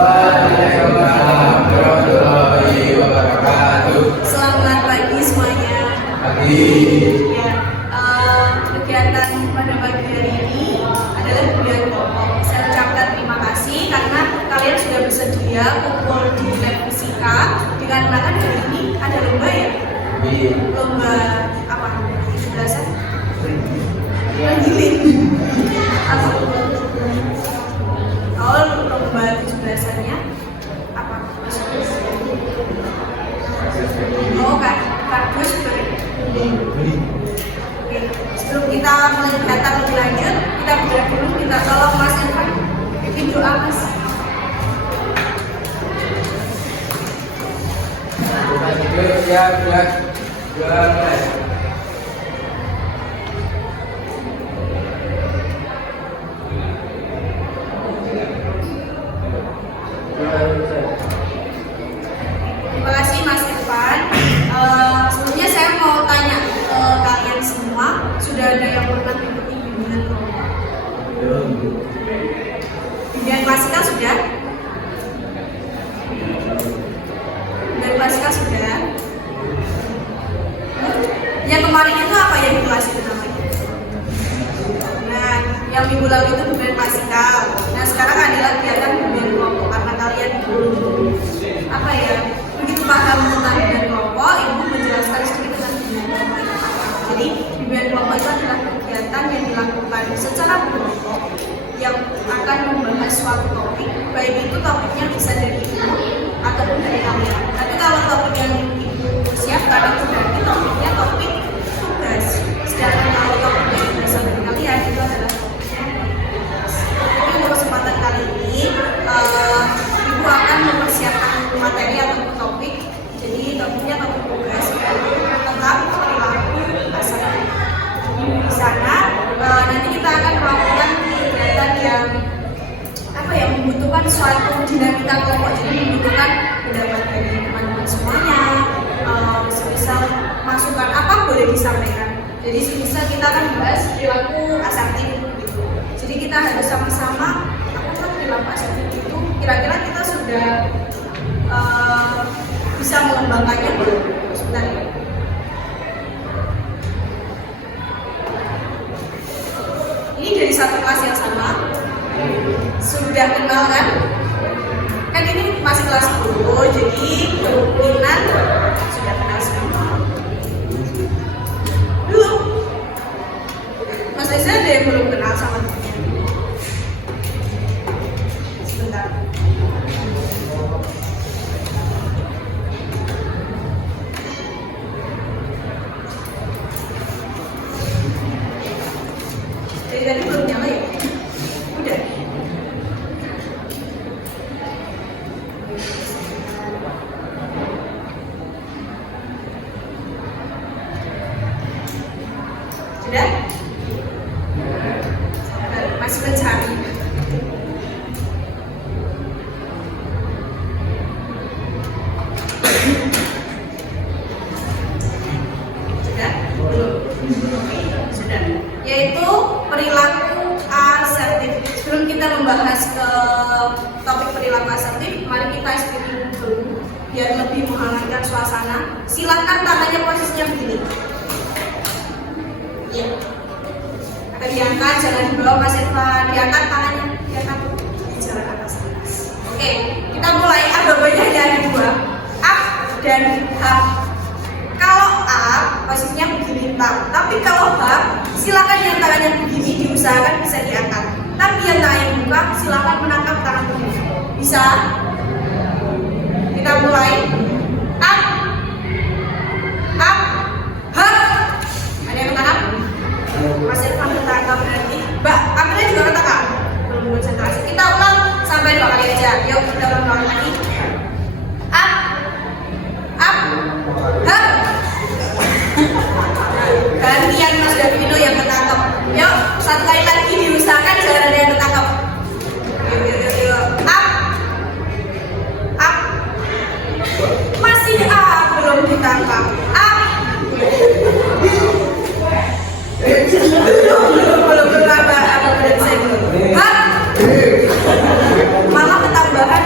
Waalaikumsalam warahmatullahi wabarakatuh. Selamat pagi semuanya. Pagi. Ya, kegiatan pada pagi hari ini adalah kegiatan kelompok. Saya ucapkan terima kasih karena kalian sudah bersedia kumpul di lab fisika dikarenakan hari ini ada lomba ya. Lomba apa? 17-an? Giling. Apa? Oh, lomba 17-annya apa? Oh kan, kardus beri. Oke, sebelum kita mulai kegiatan lebih lanjut, kita berdoa dulu. Kita tolong Mas Irfan bikin doa Mas. Terima kasih Mas Irfan. Sebelumnya saya mau tanya ke kalian semua, sudah ada yang pernah mengikuti bimbingan kelompok? Bimbingan klasikal sudah? Bimbingan klasikal sudah? Yang kemarin itu apa yang di kelas itu namanya? Nah, yang minggu lalu itu bimbingan klasikal. Nah, sekarang adalah kegiatan bimbingan kelompok karena kalian belum apa ya, begitu paham tentang bimbingan kelompok. Ibu menjelaskan sedikit tentang bimbingan kelompok itu apa. Jadi bimbingan kelompok itu adalah kegiatan yang dilakukan secara berkelompok yang akan membahas suatu topik, baik itu topiknya bisa dari ibu ataupun dari kalian. Tapi kalau topik yang ibu siapkan itu berarti topiknya topik tugas. Sedangkan kalau topik yang berasal dari kalian itu adalah topiknya tugas. Jadi untuk kesempatan kali ini ibu akan mempersiapkan materi atau topik. Jadi topiknya topik tugas tentang perilaku asal. Di sana nanti kita akan melakukan kegiatan yang apa ya, membutuhkan suatu dinamika kelompok. Jadi membutuhkan pendapat dari teman-teman semuanya. Misal masukan apa boleh disampaikan. Jadi misal kita akan bahas perilaku asertif gitu. Jadi kita harus sama-sama apa perilaku asertif itu. Kira-kira kita sudah bisa mengembangkannya belum? Sebentar ya. Ini dari satu kelas yang sama. Sudah kenal kan? Kan ini masih kelas 10, jadi kemungkinan sudah kenal semua. Belum? Mas Reza ada yang belum kenal sama temennya? Sebentar. Jadi tadi belum nyala ya? Udah? Sudah? Masih mencari. Sudah? Belum? Sudah. Yaitu perilaku asertif. Sebelum kita membahas ke topik perilaku asertif, mari kita speaking dulu biar lebih menghangatkan suasana. Silakan tangannya posisinya begini. Ya. Akan diangkat, jangan dibawa Mas Irfan. Diangkat tangannya, diangkat jalan atas. Oke, kita mulai. Ababanya ada dua, up dan up. Kalau up, posisinya begini tak. Tapi kalau up, silakan yang tangannya begini diusahakan bisa diangkat. Tapi yang tangannya buka, silakan menangkap tangan begini. Bisa? Kita mulai. Up, up, up. Ada yang ketangkap? Mas Irfan ketangkap berarti. Mbak, ambilnya juga ketangkap. Belum konsentrasi. Kita ulang sampai 2 kali aja. Yuk kita ulang lagi. Up, up, up. Gantian Mas Davino yang ketangkap. Yuk, 1 kali lagi diusahakan jangan ada yang ketangkap. Yuk. Up, up. Masih up, belum ditangkap. Up. Belum berapa berat saya belum. Up. Malah ketambahan.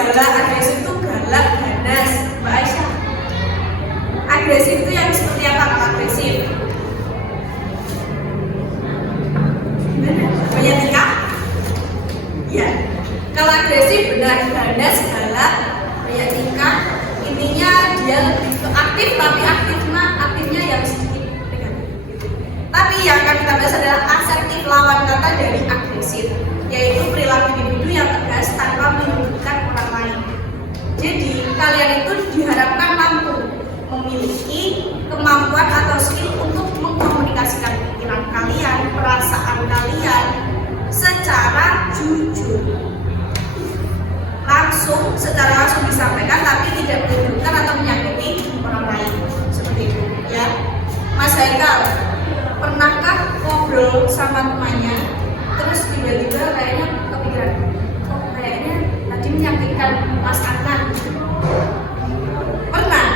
galak, agresif itu galak, ganas. Mbak Aisyah, agresif itu yang seperti apa? Agresif gimana? Banyak tingkah? Ya. Kalau agresif benar, ganas, galak, banyak tingkah. Intinya dia lebih aktif, tapi aktifnya yang sedikit negatif. Tapi yang akan kita bahas adalah asertif, lawan kata dari agresif, yaitu perilaku individu yang tegas tanpa menyudutkan orang lain. Jadi kalian itu diharapkan mampu memiliki kemampuan atau skill untuk mengkomunikasikan pikiran kalian, perasaan kalian secara jujur, secara langsung disampaikan, tapi tidak menyudutkan atau menyakiti orang lain. Seperti itu, ya. Mas Haikal, pernahkah ngobrol sama temannya, terus tiba-tiba kayaknya kepikiran, kok kayaknya tadi menyakitkan Mas Adnan? Pernah?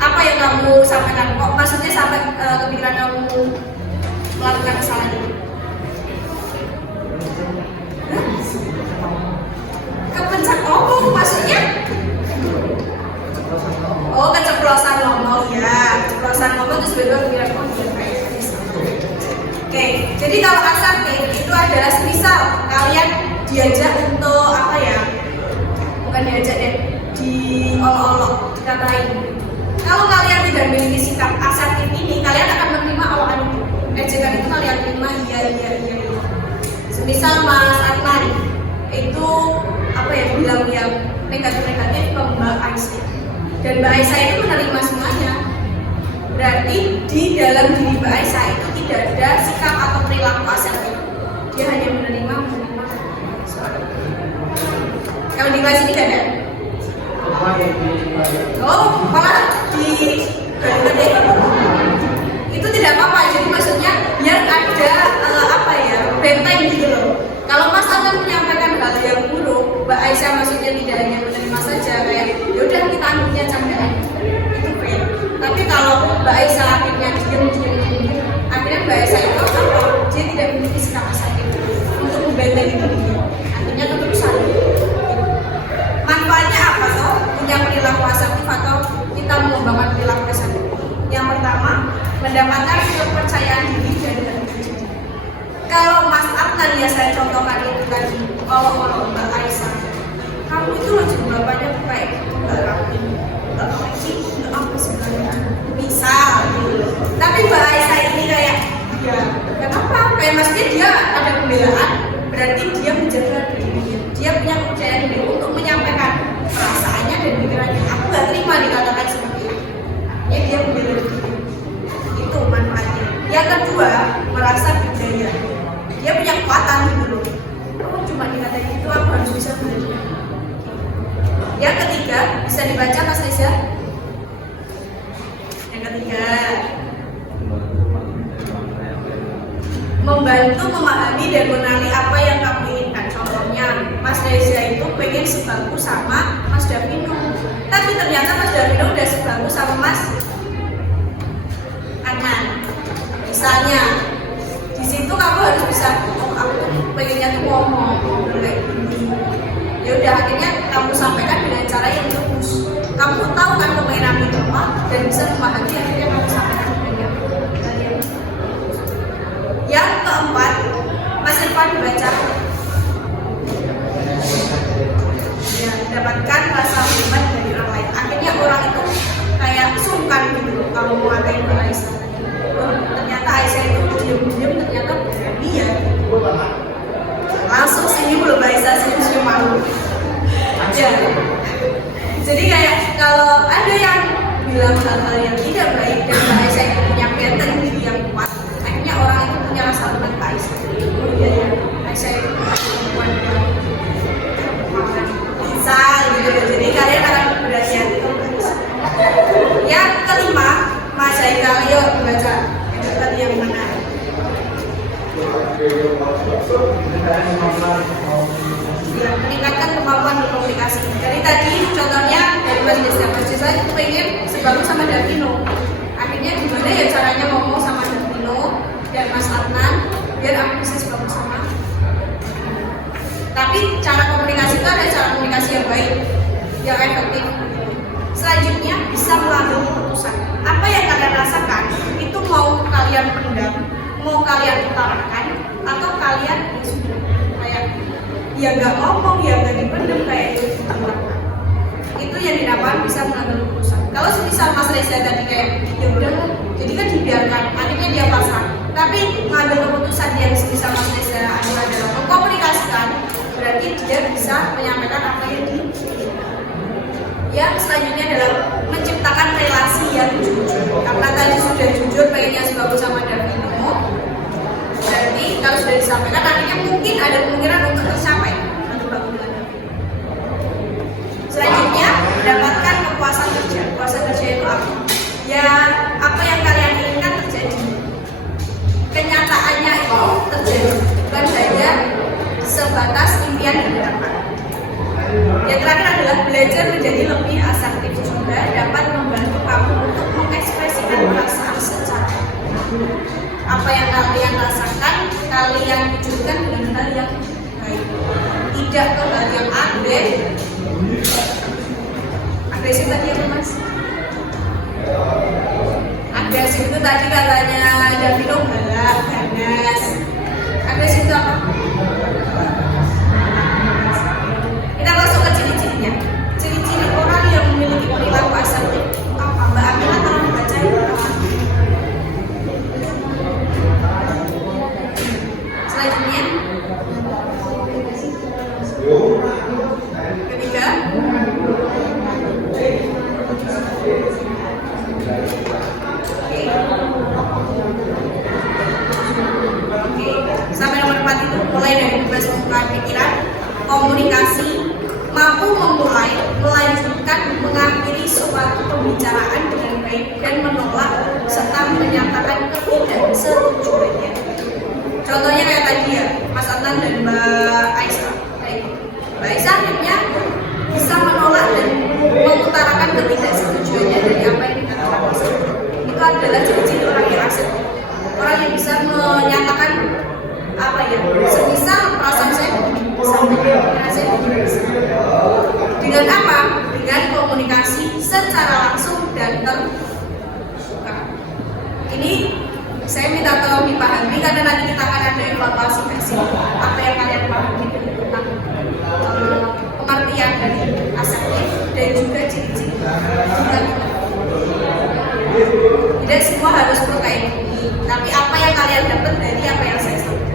Apa yang kamu sampaikan? Kok maksudnya sampai kepikiran kamu melakukan kesalahan itu? Kepencet ngomong maksudnya? Oh, keceplosan ngomong ya. Keceplosan ngomong terus berdua kepikiran, oh iya kayaknya bisa. Oke, jadi kalau asertif itu adalah misal kalian diajak untuk apa ya? Bukan diajak deh, diolok-olok, dikatain. Kalau kalian tidak memiliki sikap asertif ini, kalian akan menerima olahan ejekan itu, kalian terima iya. Semisal Mas Adnan itu apa ya, bilang yang negatif ke Mbak Aisyah, dan Mbak Aisyah itu menerima semuanya. Berarti di dalam diri Mbak Aisyah itu tidak ada sikap atau perilaku asertif, dia hanya menerima. Kalau di kelas ini ada? Oh, malah di itu tidak apa-apa. Jadi maksudnya biar ada apa ya, benteng gitu loh. Kalau Mas Adnan menyampaikan hal yang buruk, Mbak Aisyah maksudnya tidak hanya menerima saja, kayak yaudah kita anggapnya candaan, itu fair. Tapi kalau Mbak Aisyah akhirnya diam, akhirnya Mbak Aisyah itu apa? Dia tidak memiliki sikap asertif untuk membentengi dirinya, akhirnya keterusan. Manfaatnya apa toh punya perilaku asertif atau kita mengembangkan perilaku asertif? Yang pertama, mendapatkan kepercayaan diri dan diri. Kalau Mas Adnan ya saya contohkan itu tadi, kalau Mbak Aisyah, kamu itu loh juga bapaknya kayak gitu, nggak rapi, nggak rapi, nggak apa sebenarnya, misal gitu. Tapi Mbak Aisyah ini kayak, ya kenapa? Kayak maksudnya dia ada pembelaan, berarti dia menjaga dirinya, dia punya kepercayaan diri untuk menyampaikan perasaannya dan pikirannya. Aku nggak terima dikatakan seperti itu. Ya dia membela diri. Itu manfaatnya. Yang kedua, merasa berdaya. Dia punya kekuatan gitu loh. Oh, cuma dikatain gitu, aku harus bisa belajar. Yang ketiga, bisa dibaca Mas Reza? Yang ketiga, membantu memahami dan mengenali apa yang kamu inginkan. Contohnya, Mas Reza itu pengen sebagus sama Mas Davino, tapi ternyata Mas Davino udah sebagus sama Mas Adnan. Misalnya, di situ kamu harus bisa, oh aku pengennya tuh ngomong kayak gini. Ya udah, akhirnya kamu sampaikan dengan cara yang bagus. Kamu tahu kan permainan itu apa dan bisa memahami, akhirnya kamu sampaikan dengan kalian. Yang keempat, Mas Irfan dibaca. Ya, dapatkan rasa hormat dari orang lain. Akhirnya orang itu kayak sungkan gitu kalau mau ngatain Mbak Aisyah. Oh, ternyata Aisyah itu diam-diam ternyata berani ya. Langsung sini belum Mbak Aisyah senyum malu. Ya. Jadi kayak kalau ada yang bilang hal-hal yang tidak baik dan Mbak Aisyah itu punya benteng diri yang kuat, akhirnya orang itu punya rasa hormat Mbak Aisyah. Oh iya ya, Aisyah itu perempuan yang bisa gitu. Jadi kalian akan berhati-hati. Yang kelima, Mas Haikal, yuk dibaca. Yang tadi yang mana? Ya, meningkatkan kemampuan berkomunikasi. Jadi tadi contohnya dari Mas Desa itu pengen sebagus sama Davino. Akhirnya gimana ya caranya ngomong sama Davino dan Mas Adnan biar aku bisa sebagus sama. Tapi cara komunikasi itu ada cara komunikasi komunikasi yang baik, yang efektif. Selanjutnya bisa mengambil keputusan. Apa yang kalian rasakan itu mau kalian pendam, mau kalian utarakan, atau kalian ya sudah kayak ya nggak ngomong, ya nggak dipendam kayak itu. Itu yang dinamakan bisa mengambil keputusan. Kalau semisal Mas Reza tadi kayak ya udah, jadi kan dibiarkan, akhirnya dia pasrah. Tapi mengambil keputusan yang semisal Mas Reza adalah mengkomunikasikan, berarti dia bisa menyampaikan apa yang di. Yang selanjutnya adalah menciptakan relasi yang jujur. Karena tadi sudah jujur pengennya sebagus sama Davino, berarti kalau sudah disampaikan artinya mungkin ada kemungkinan untuk tercapai satu bangunan. Selanjutnya mendapatkan kepuasan kerja. Kepuasan kerja itu apa? Ya apa yang kalian inginkan terjadi. Kenyataannya itu terjadi, bukan saja sebatas impian dan harapan. Yang terakhir adalah belajar menjadi lebih asertif juga dapat membantu kamu untuk mengekspresikan perasaan secara apa yang kalian rasakan, kalian wujudkan dengan hal yang baik, tidak ke hal yang agresif tadi apa Mas? Agresif itu tadi katanya Davino galak, ganas. Agresif itu apa? Kita masuk ke ciri-cirinya. Ciri-ciri orang yang memiliki perilaku asertif apa? Mbak Amila tolong baca itu. Selanjutnya, ketiga, sampai nomor 4 itu mulai dari bebas pembukaan pikiran, komunikasi, mampu memulai, melanjutkan, mengakhiri suatu pembicaraan dengan baik dan menolak serta menyatakan ketidaksetujuannya. Contohnya kayak tadi ya, Mas Adnan dan Mbak Aisyah. Mbak Aisyah akhirnya bisa menolak dan mengutarakan ketidaksetujuannya dari apa yang dikatakan Mas Adnan. Itu adalah ciri-ciri orang yang asertif. Orang yang bisa menyatakan apa ya, semisal perasaan saya sampaikan saya dengan apa? Dengan komunikasi secara langsung dan terbuka. Ini saya minta tolong dipahami karena nanti kita akan ada evaluasi versi apa yang kalian pahami tentang pengertian dari asertif dan juga ciri-ciri. Tidak semua harus kayak ini, tapi apa yang kalian dapat dari apa yang saya sampaikan.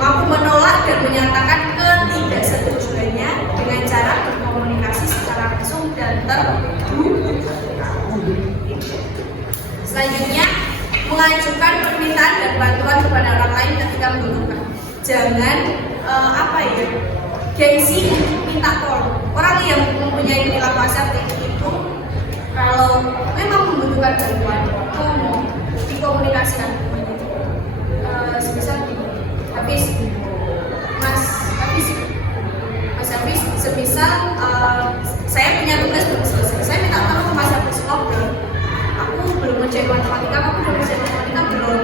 Mampu menolak dan menyatakan ketidaksetujuannya dengan cara berkomunikasi secara langsung dan terbuka. Selanjutnya, mengajukan permintaan dan bantuan kepada orang lain ketika membutuhkan. Jangan gengsi minta tolong. Orang yang mempunyai perilaku asertif itu kalau memang membutuhkan bantuan, ngomong, dikomunikasikan. Sebisa Mas Hafiz, semisal saya punya tugas belum selesai, saya minta tolong ke Mas Hafiz, aku belum ngecek matematika, kamu udah ngecek matematika belum?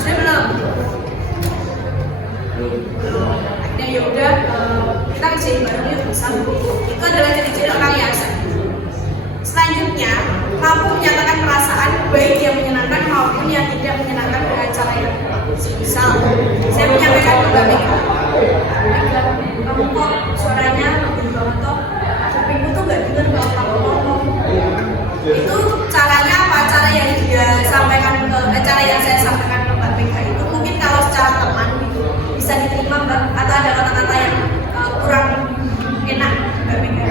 Saya belum. Akhirnya ya udah, kita kerjain bareng yuk bersama. Itu adalah ciri-ciri orang yang asertif. Selanjutnya, mampu menyatakan perasaan baik yang menyenangkan maupun yang tidak menyenangkan dengan cara yang misal, saya menyampaikan ke Mbak Mega, kamu kok suaranya lebih banget toh, kupingku tuh gak dengar kalau kamu ngomong. Itu caranya apa? Cara yang dia sampaikan cara yang saya sampaikan ke Mbak Mega itu mungkin kalau secara teman gitu bisa diterima Mbak, atau ada kata-kata yang kurang enak Mbak Mega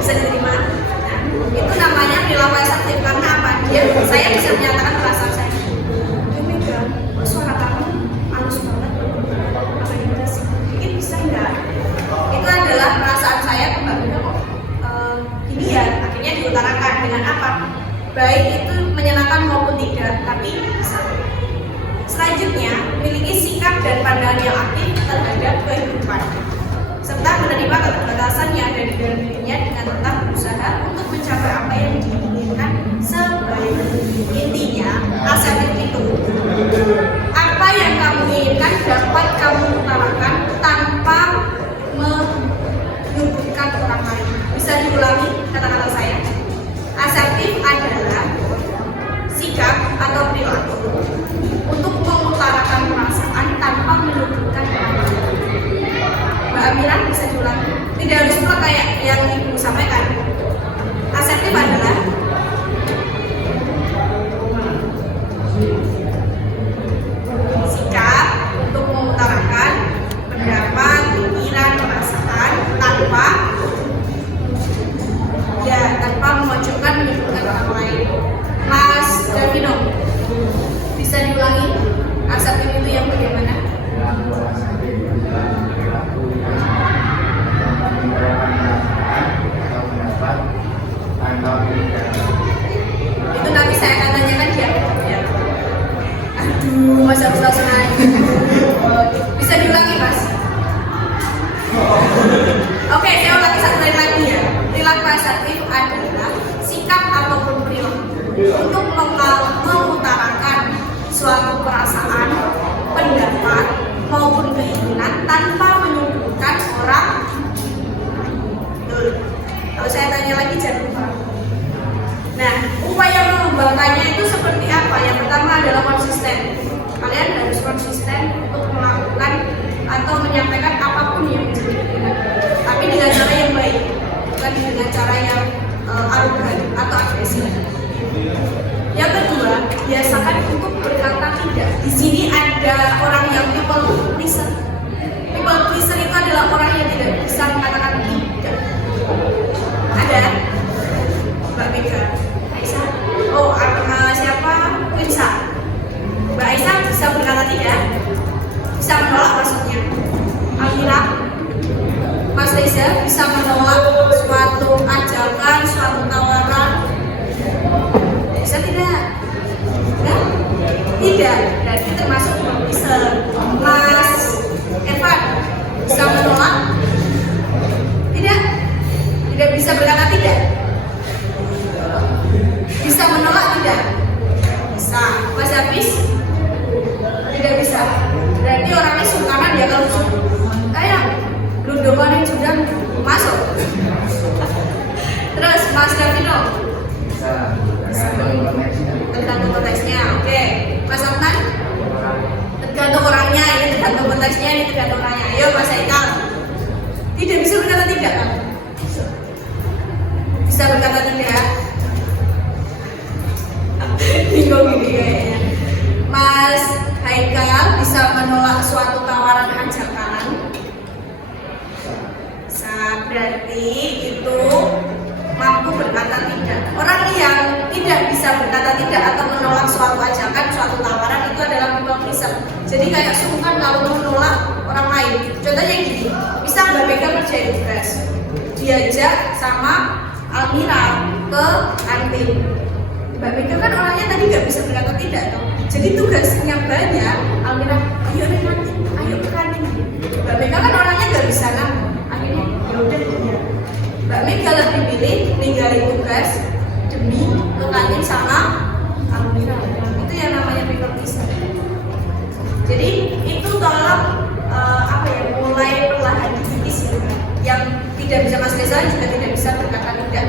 bisa diterima. Nah, itu namanya perilaku asertif karena apa? Saya bisa menyatakan perasaan saya. Mega, kok suara kamu Oke, saya ulangi satu lagi ya. Perilaku asertif adalah sikap ataupun perilaku untuk mengutarakan suatu perasaan, pendapat maupun keinginan tanpa menyudutkan orang. Kalau saya tanya lagi jangan lupa. Nah, upaya mengembangkannya itu seperti apa? Yang pertama adalah konsisten. Kalian harus konsisten untuk melakukan atau menyampaikan apapun yang menjadi keinginan, tapi dengan cara yang baik, bukan dengan cara yang arogan atau agresif. Yang kedua, biasakan untuk berkata tidak. Di sini ada orang yang people pleaser. People pleaser itu adalah orang yang tidak bisa mengatakan tidak. Ada Mbak Mega, Aisyah. Oh, siapa? Aisyah. Mbak Aisyah bisa berkata tidak, bisa menolak maksudnya. Almira, Mas Reza bisa menolak suatu ajakan, suatu tawaran. Bisa tidak? Ya? Tidak. Berarti termasuk bisa. Mas Evan bisa menolak? Tidak. Tidak bisa berkata tidak. Bisa menolak tidak? Bisa. Mas Hafiz? Tidak bisa. Berarti orangnya sulkanan ya kalau kayak lundokan yang sudah masuk. Terus Mas Davino? Tergantung konteksnya. Oke. Mas Afnan? Tergantung orangnya. Ini tergantung konteksnya. Ini tergantung orangnya. Ayo Mas Haikal. Tidak bisa berkata tidak kan? Bisa berkata tidak. Bingung ini kayaknya. Mas Haikal bisa menolak suatu tawaran ajakan. Berarti itu mampu berkata tidak. Orang yang tidak bisa berkata tidak atau menolak suatu ajakan, suatu tawaran itu adalah people pleaser. Jadi kayak sungkan kalau menolak orang lain. Contohnya gini, bisa Mbak Mega kerjain tugas, diajak sama Almira ke kantin. Mbak Mega kan orangnya tadi nggak bisa berkata tidak toh. Jadi tugasnya banyak, Almira, ayo ke kantin, ayo ke kantin. Mbak Mega kan orangnya nggak bisa nanggung. Akhirnya ya udah iya. Mbak Mega lebih pilih ninggalin tugas demi ke kantin sama Almira. Itu yang namanya people pleaser. Jadi itu tolong mulai perlahan dikikis ya. Yang tidak bisa Mas Reza juga tidak bisa berkata tidak.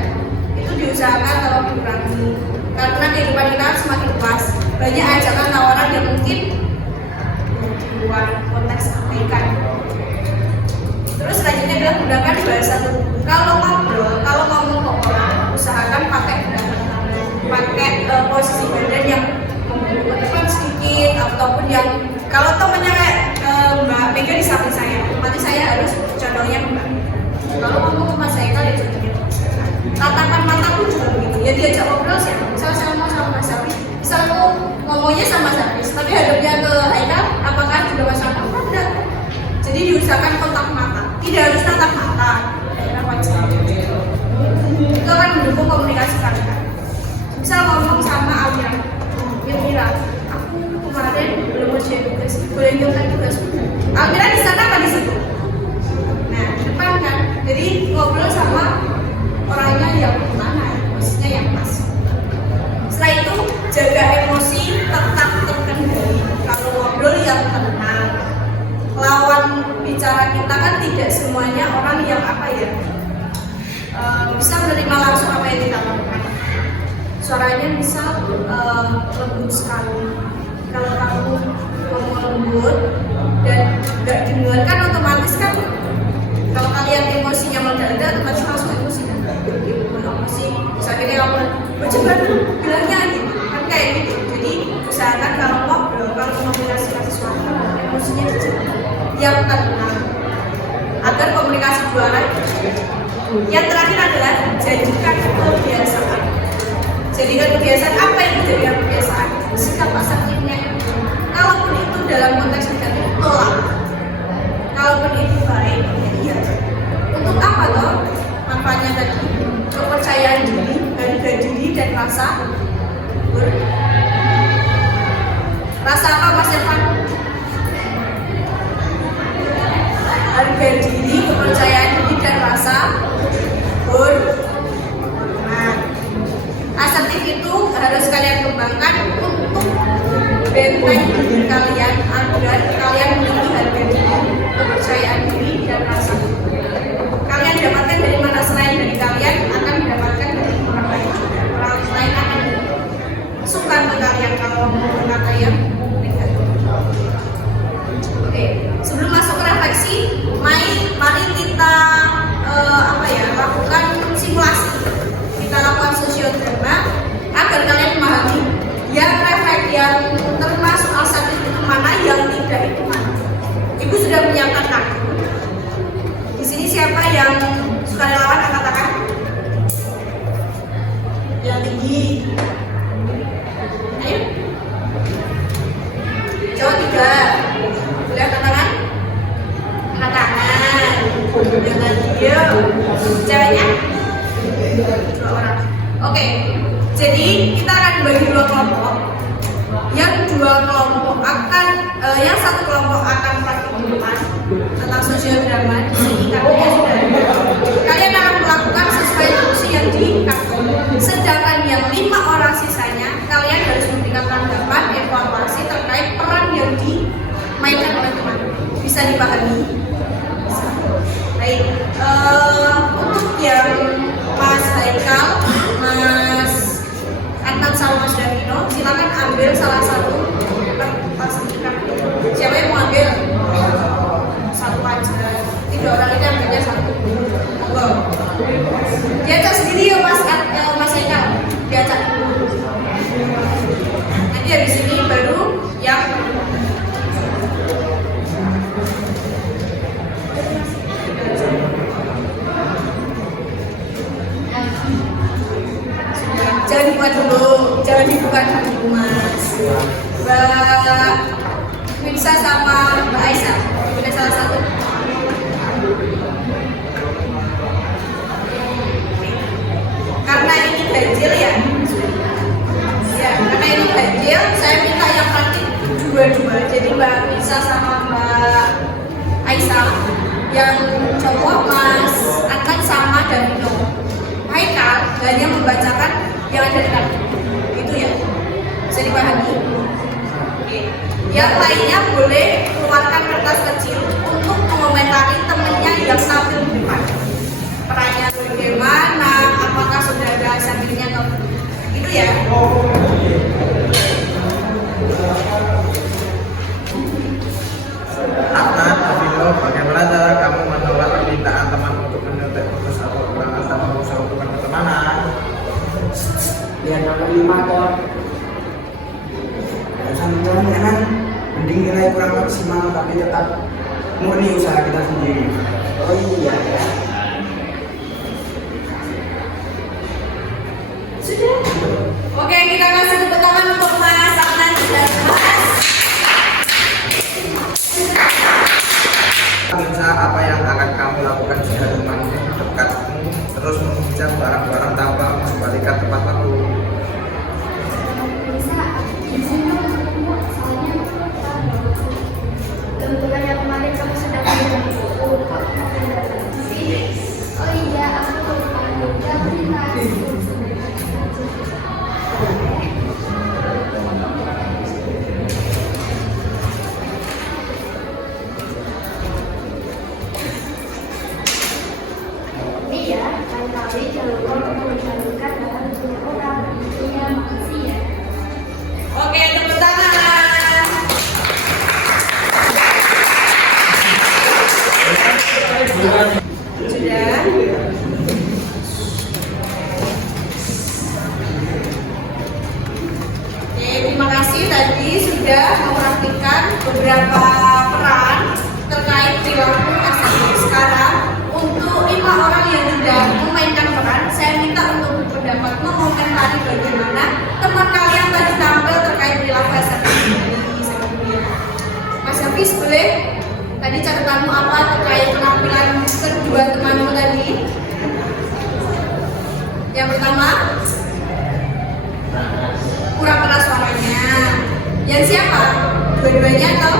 Itu diusahakan kalau dikurangi. Karena kehidupan kita semakin luas, banyak ajakan tawaran yang mungkin di luar konteks kebaikan. Terus selanjutnya adalah gunakan bahasa tubuh. Kalau ngobrol, kalau ngomong ke orang, usahakan pakai posisi badan yang membuka depan sedikit, ataupun yang kalau temennya kayak Mbak Mega di samping saya, nanti saya harus contohnya Mbak. Kalau ngomong ke Mas Haikal ya contohnya. Tatapan mataku juga begitu. Ya diajak ngobrol sih. Misalnya saya mau sama Mas Hafiz, misalnya aku ngomongnya sama Mas Hafiz, tapi hadapnya ke Haikal, apakah juga masalah? Tidak. Jadi diusahakan kontak mata. Tidak harus tatap mata. Itu akan mendukung komunikasi kalian. Misal ngomong sama Almira, aku kemarin belum ngerjain tugas, boleh ngerjain tugas. Almira di sana apa di situ? Nah, depan kan. Jadi ngobrol sama orangnya yang mana, posisinya yang pas. Setelah itu jaga emosi tetap terkendali. Kalau ngobrol yang tenang. Lawan bicara kita kan tidak semuanya orang yang bisa menerima langsung apa yang kita lakukan. Suaranya misal lembut sekali. Kalau kamu ngomong lembut dan nggak didengarkan, otomatis kan kalau kalian emosinya meledak-ledak, otomatis langsung emosi kan. Emosi, terus akhirnya kamu coba dulu bilangnya gitu kan kayak gitu. Jadi usahakan kalau ngobrol, kalau komunikasi sesuatu, emosinya dijaga yang tenang agar komunikasi dua arah. Yang terakhir adalah jadikan kebiasaan. Jadikan kebiasaan apa yang menjadikan kebiasaan? Sikap asertifnya. Kalaupun itu dalam konteks negatif, tolak. Kalaupun itu baik, iya. Untuk apa toh? Manfaatnya tadi kepercayaan diri, harga diri dan rasa rasa apa Mas Evan? Harga diri, kepercayaan diri dan rasa 2 orang. Oke, jadi kita akan bagi 2 kelompok. Yang 2 kelompok akan, yang 1 kelompok akan praktikum tentang sosiodrama di sini kartunya sudah ada. Kalian akan melakukan sesuai fungsi yang dikartu. Sedangkan yang 5 orang sisanya, kalian harus memberikan tanggapan evaluasi terkait peran yang dimainkan oleh teman. Bisa dipahami? Bisa. Baik. Untuk yang Mas Haikal, Mas Adnan sama Mas Davino, silakan ambil salah satu kertas kartu. Siapa yang mau ambil? 1 aja. 3 orang itu ambilnya 1. Monggo. Diacak sendiri ya Mas Haikal. Diacak dulu. Nanti habis ini baru yang jangan dibuka dulu, jangan dibuka dulu Mas. Mbak Winsa sama Mbak Aisyah, pilih salah satu. Karena ini ganjil ya, karena ini ganjil, saya minta yang praktik 2-2. Jadi Mbak Winsa sama Mbak Aisyah, yang cowok Mas Adnan sama Davino. Haikal hanya membacakan yang ada di kartu, itu ya, bisa dipahami. Oke. Yang lainnya boleh keluarkan kertas kecil untuk mengomentari temennya yang tampil di depan. Perannya bagaimana, apakah sudah ada sampingnya atau itu ya. Adnan, Davino, bagaimana cara kamu menolak permintaan teman untuk menyuntik foto satu orang atau berusaha hubungan pertemanan? Biar nomor 5 kok. Sama jangan mending nilai kurang maksimal tapi tetap murni usaha kita sendiri. Oh iya ya. Sudah. Oke, kita kasih tepuk tangan untuk Mas Adnan dan Mas. Minsa, apa yang akan kamu lakukan jika teman dekatmu terus menginjak barang-barang tanpa mengembalikan tepat waktu? Kebetulan yang kemarin kamu sedang lupa. Oh iya, aku lupa. Iya, kali-kali jangan lupa untuk mencantumkan dalam tubuh orang. Iya, makasih ya. Oke, tepuk tangan. Sudah. Oke, terima kasih tadi sudah mempraktikkan beberapa peran terkait perilaku SDG. Sekarang untuk 5 orang yang tidak memainkan peran, saya minta untuk berpendapat mengomentari bagaimana teman kalian tadi tampil terkait perilaku SDG. Mas Hafiz boleh? Tadi catatanmu apa terkait penampilan kedua temanmu tadi? Yang pertama, kurang keras suaranya. Yang siapa? Dua-duanya atau?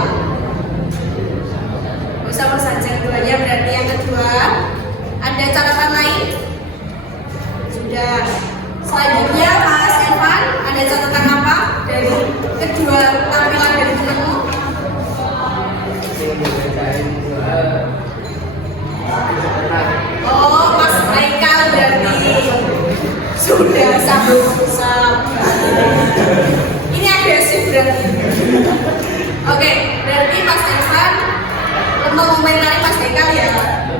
Sama saja keduanya, berarti yang kedua. Ada catatan lain? Sudah. Selanjutnya Mas Evan, ada catatan apa dari kedua tampilan dari temanmu? Oh, Mas Haikal berarti sudah sama. Ini agresif berarti. Oke, berarti Mas Evan mengomentari Mas Haikal ya,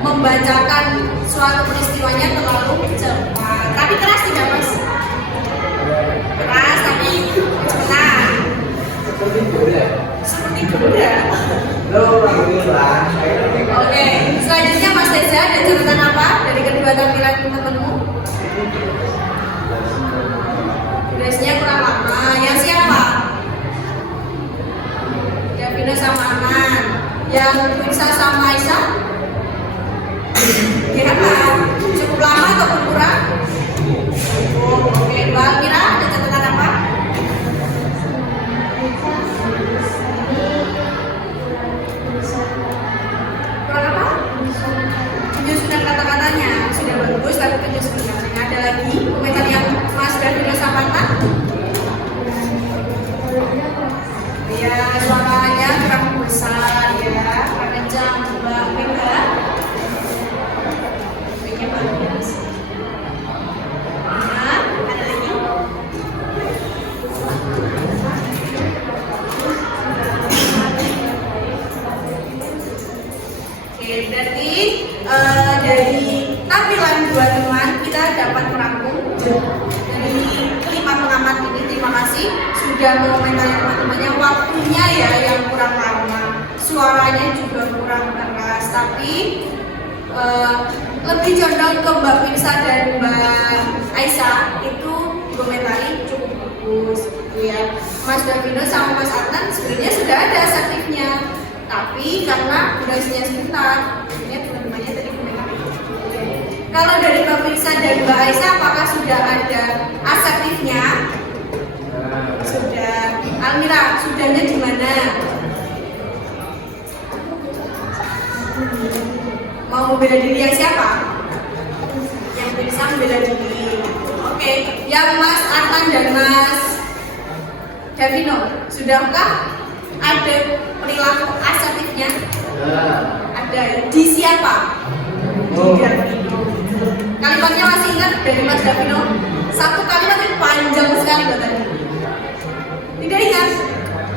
membacakan suatu peristiwanya terlalu cepat. Tapi keras tidak Mas? Keras tapi cepat. Seperti Buddha. Oke, selanjutnya Mas Reza, ada catatan apa dari kedua tampilan temanmu? Dressnya kurang lama. Yang siapa? Davino sama Aman. Yang Winsa sama Aisyah? Kira cukup lama atau kurang? Mbak Almira, ada catatan apa? Kurang apa? Penyusunan kata-katanya sudah bagus, tapi penyusunannya ada lagi komentar yang Mas Davino sampaikan. Ya, suaranya kurang besar ya, kurang kencang. Mbak Mega, Mega bagus. Nah, ada lagi. Oke, berarti dari tampilan dua teman kita dapat merangkum dari 5 pengamat ini. Terima kasih sudah mengomentari teman-temannya. Waktunya ya yang kurang lama, suaranya juga kurang keras, tapi lebih condong ke Mbak Firsa dan Mbak Aisyah itu komentari cukup bagus gitu ya. Mas Davino sama Mas Adnan sebenarnya sudah ada asertifnya, tapi karena durasinya sebentar, ini teman-temannya tadi komentari. Kalau dari Mbak Firsa dan Mbak Aisyah, apakah sudah ada asertifnya? Sudah. Almira, sudahnya di mana? Mau membela diri yang siapa? Yang bisa membela diri. Oke, yang Mas Artan dan Mas Davino, sudahkah ada perilaku asertifnya? Ada. Di siapa? Di Davino. Kalimatnya masih ingat dari Mas Davino? Satu kalimat yang panjang sekali loh tadi. Tidak ingat?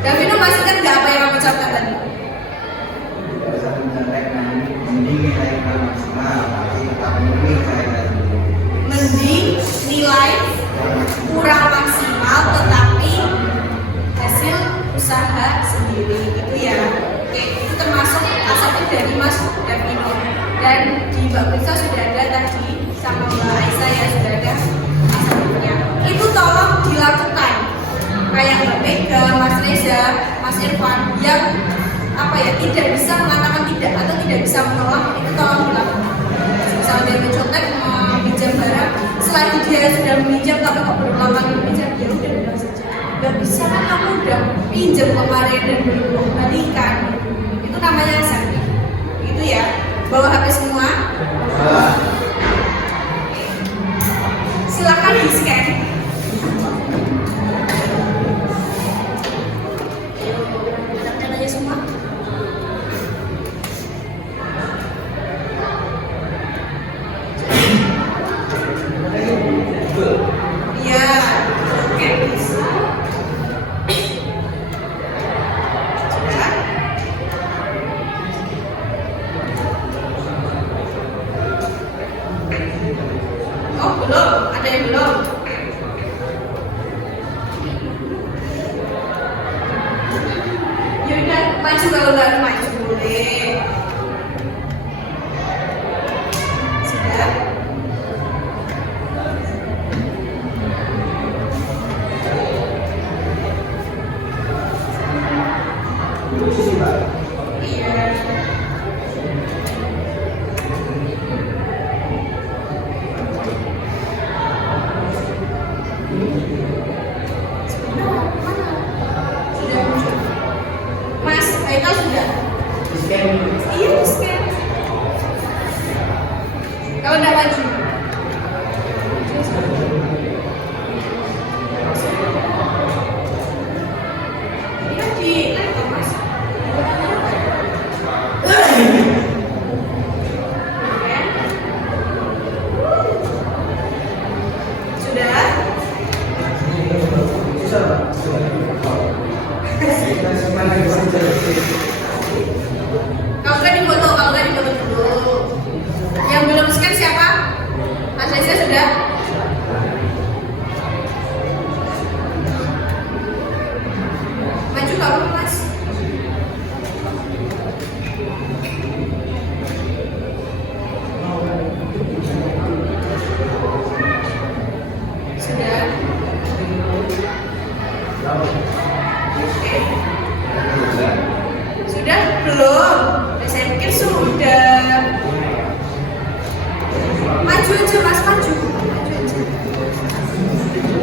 Davino masih ingat nggak apa yang kamu ucapkan tadi? Satu menyampaikan mending nilai maksimal, tapi tetap murni saya. Mending nilai kurang maksimal tetapi hasil usaha sendiri itu ya. Oke, itu termasuk asalnya dari Mas Davino. Dan di Mbak Firsa sudah ada tadi sama Mbak Aisyah ya, sudah ada asalnya. Itu tolong dilakukan kayak Mbak Mega, Mas Reza, Mas Irfan yang apa ya, tidak bisa mengatakan tidak atau tidak bisa menolak, itu tolong dilakukan. Misalnya dia mencontek meminjam barang, selagi dia sudah meminjam tapi kok berulang kali meminjam, ya udah bilang saja. Gak bisa kan, kamu udah pinjam kemarin dan belum kembalikan. Itu namanya asertif. Itu ya. Bawa HP semua. Silakan di scan. Catat aja semua. Iya, oke bisa. Sudah. Oh belum, ada yang belum. Ya udah, maju kalau nggak maju boleh. Sudah. Iya. Sudah muncul. Mas, Eka sudah. Iya, scan. Kalau nggak maju. Iya di laptop Mas. Sudah. Kalau nggak di foto dulu. Yang belum scan siapa?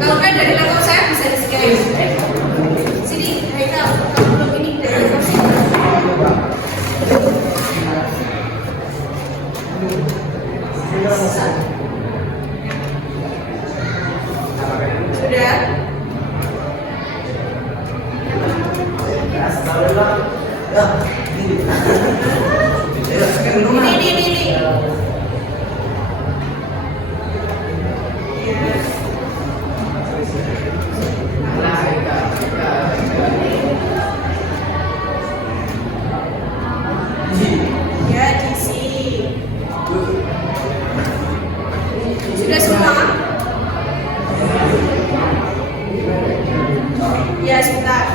Kalau kan dari laptop saya bisa di-scan. Sini, Haikal, kalau belum ini dari laptop sini. Sudah? Ini. Ya, diisi. Sudah semua? Ya, sebentar.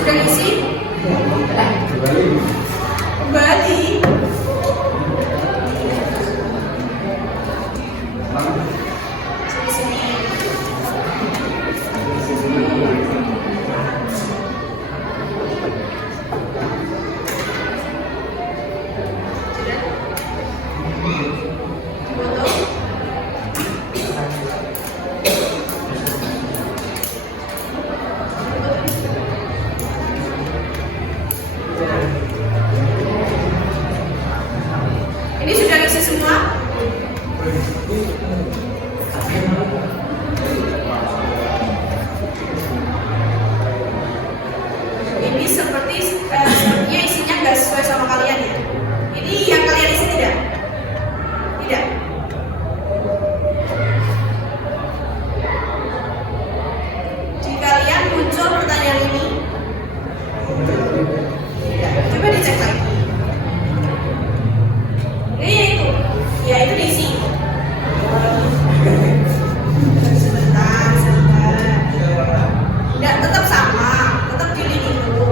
Sudah isi? Kembali. Sini. Foto. Ini sudah isi semua? Ini sepertinya isinya nggak sesuai sama kalian ya. Ini yang kalian isi tidak? Tidak. Di kalian muncul pertanyaan ini? Tidak. Coba dicek lagi. Ya itu diisi. Sebentar. Enggak, tetap sama, tetap pilih itu.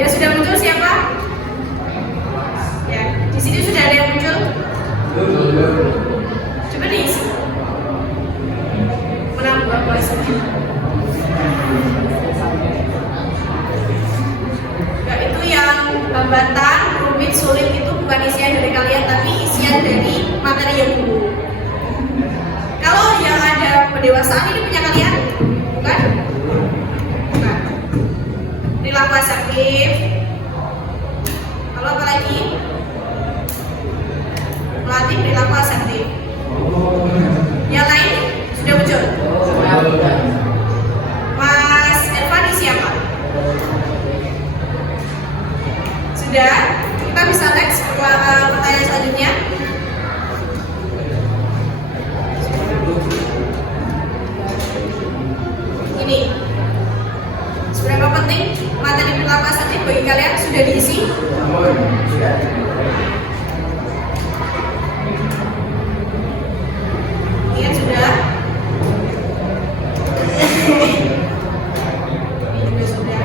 Ya sudah muncul siapa? Ya, di sini sudah ada yang muncul. Coba diisi. Menambah bahasanya. Ya, itu yang hambatan, rumit, sulit itu bukan isian dari kalian, tapi isian dari materi yang dulu. Kalau yang ada pendewasaan ini punya kalian? Bukan? Bukan. Perilaku asaktif. Kalau apa lagi? Melatih perilaku asaktif. Yang lain sudah muncul? Mas Elvani siapa? Sudah? Kita bisa next pertanyaan selanjutnya. Ini seberapa penting materi perilaku asaktif bagi kalian? Sudah diisi? Ingat sudah? Ini juga sudah.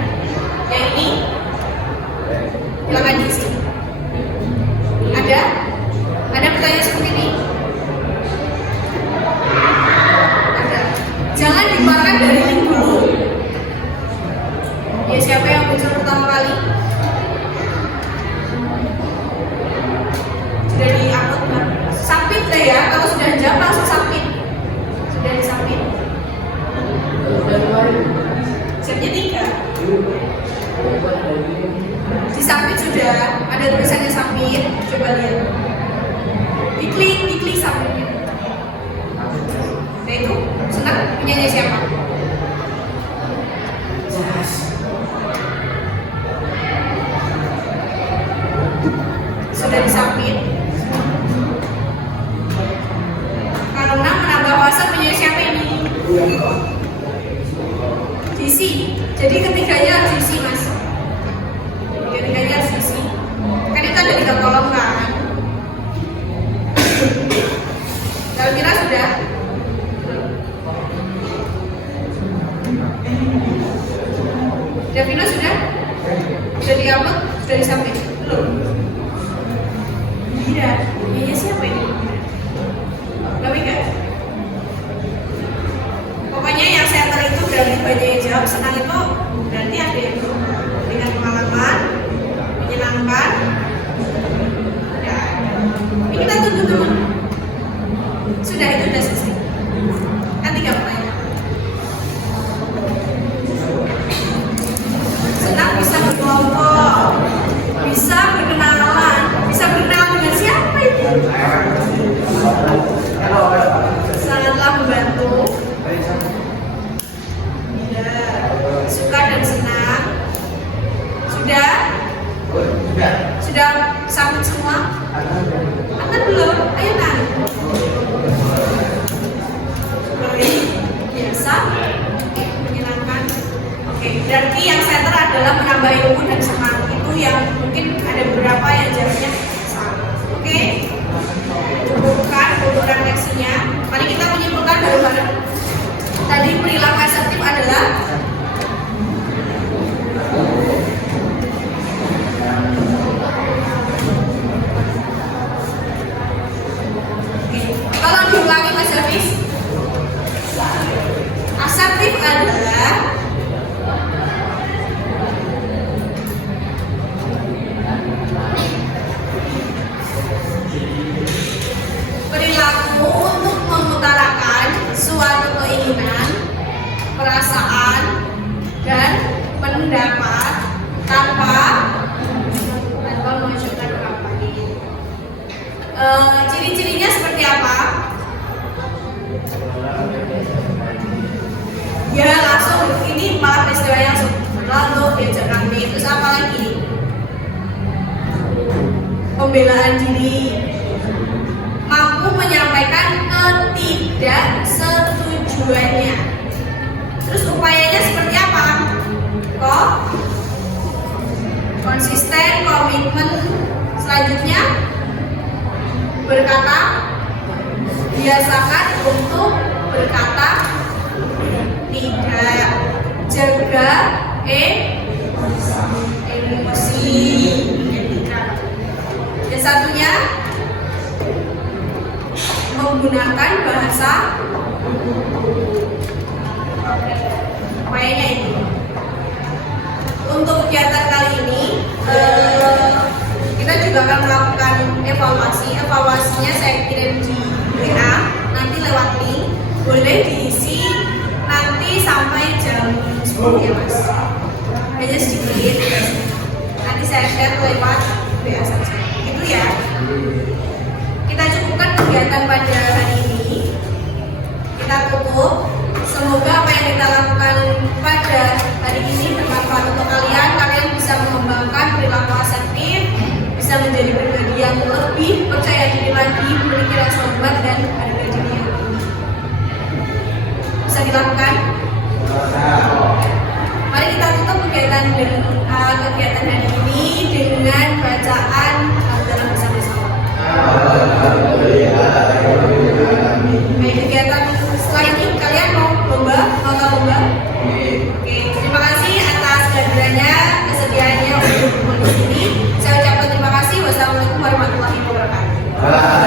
Yang ini? Silakan diisi. Ada? Ada pertanyaan seperti ini? Ada. Jangan dikeluarkan dari link dulu. Ya, siapa yang muncul pertama kali? Sudah di-upload kan? Submit deh ya, kalau sudah jawab langsung submit. Sudah di-submit. Siapnya 3. Di-submit sudah, ada tulisannya submit. Coba lihat. Diklik submitnya. Nah itu, senang punyanya siapa? Sudah disubmit. Karena menambah Sudah di-upload? Sudah disampaikan? Belum? Tidak. Iya siapa ini? Gak kan? Pokoknya yang center itu berarti banyak yang jawab. Senang itu berarti ada yang dengan pengalaman, menyenangkan. Ya. Ini kita tunggu teman. Sudah, itu sudah selesai. Kan 3 pertanyaan. Senang bisa berkelompok, bisa berkenalan, bisa berkenalan dengan siapa itu? Sangatlah membantu. Ya. Suka dan senang. Sudah? Sudah sambut semua? Akan belum? Ayo nak. Biasa, menyenangkan. Oke, berarti yang center adalah menambah ilmu dan semangat. Itu yang mungkin ada beberapa yang jawabnya salah. Oke, cukupkan untuk refleksinya. Mari kita menyimpulkan bareng-bareng. Tadi perilaku asertif adalah kalau diulangi Mas Hafiz, asertif adalah perilaku untuk mengutarakan suatu keinginan, perasaan, dan pendapat tanpa menunjukkan kampanye. Ciri-cirinya seperti apa? Ya langsung, ini malah peristiwa yang lalu diajak kami. Terus apa lagi? Pembelaan diri, mampu menyampaikan ketidaksetujuannya. Terus upayanya seperti apa? Konsisten, komitmen. Selanjutnya berkata, biasakan untuk berkata tidak. Jaga emosi, etika. Yang satunya menggunakan bahasa upayanya itu. Untuk kegiatan kali ini kita juga akan melakukan evaluasi. Evaluasinya saya kirim di WA, nanti lewat link, boleh diisi nanti sampai jam 10 ya Mas. Hanya sedikit, nanti saya share lewat WA saja. Itu ya. Kita cukupkan kegiatan pada hari ini. Kita tutup. Semoga apa yang kita lakukan pada hari ini bermanfaat untuk kalian. Kalian bisa mengembangkan perilaku asertif, bisa menjadi pribadi yang lebih percaya diri lagi, memiliki rasa hormat dan harga diri yang tinggi. Bisa dilakukan? Mari kita tutup kegiatan hari ini dengan bacaan dalam bersama-sama. Baik, kegiatan setelah ini kalian mau lomba, nonton lomba? Oke, terima kasih atas kehadirannya, kesediaannya untuk berkumpul di sini. Saya ucapkan terima kasih. Wassalamualaikum warahmatullahi wabarakatuh.